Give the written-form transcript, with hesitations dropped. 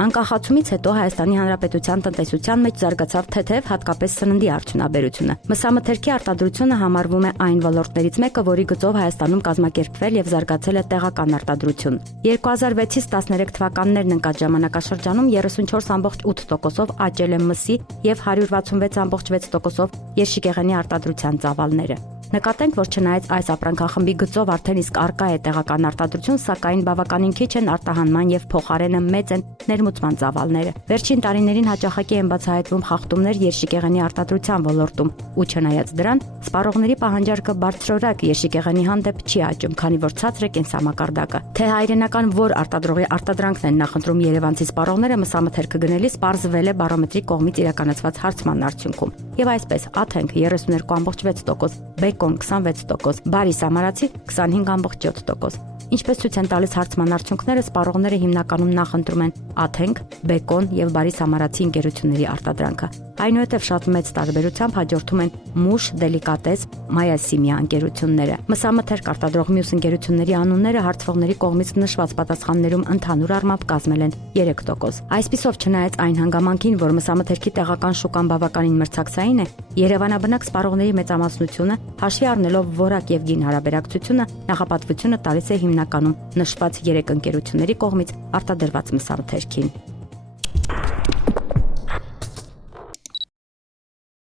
Անկախացումից հետո Հայաստանի Հանրապետության տնտեսության մեջ զարգացավ թեթև հատկապես սննդի արդյունաբերությունը։ Մսամթերքի արտադրությունը համարվում է այն ոլորտներից մեկը, որի գծով Հայաստանում կազմակերպվել եւ զարգացել է տեղական արտադրություն։ 2006-ից 13 թվականներն ընկած ժամանակաշրջանում 34.8%-ով աճել է մսի եւ 166.6%-ով երշիկեղենի արտադրության ծավալները։ Նկատենք, որ չնայած այս ապրանքախմբի գծով արդեն իսկ արկա է տեղական արտադրություն, սակայն բավականին քիչ են արտահանման եւ փոխարենը մեծ են ներմուծման ծավալները։ Վերջին տարիներին հաճախակի են բացահայտվում խախտումներ երշիկեղենի արտադրության ոլորտում, ու չնայած դրան, սպառողների պահանջարկը բարձրորակ երշիկեղենի հանդեպ չի աճում, քանի որ ցածր է կենսամակարդակը։ Թե հայրենական որ արտադրողի արտադրանքն են նախընտրում երևանցի սպառողները մսամթերքը գնելիս, պարզվել է բարոմետրի կողմից իրականացված հարցման արդյունքում։ Եվ այսպես, Աթենք 32.6%, Բեկոն 26%, Բարի Սամարացի 25.7%։ Ինչպես ցույց են տալիս հարցման արդյունքները, սպառողները հիմնականում նախընտրում են Աթենք, Բեկոն եւ Բարի Սամարացի ընկերությունների արտադրանքը։ Այնուհետև շատ մեծ տարբերությամբ հաջորդում են Մուշ, Դելիկատես, Մայասիմիա ընկերությունները։ Մսամթերք արտադրող մյուս ընկերությունների անունները հարցվողների կողմից նշված պատասխաններում ընդհանուր առմամբ կազմել են 3%։ Այսպիսով, չնայած այն հանգամանքին, որ մսամթերքի տեղական շուկան բավականին մրցակցային է, երևանաբնակ սպառողների մեծամասնությունը, հաշվի առնելով որակ եւ գին հարաբերակցությունը, նախապատվությունը տալիս է հիմնականում նշված 3 ընկերությունների կողմից արտադրված մսամթերքին։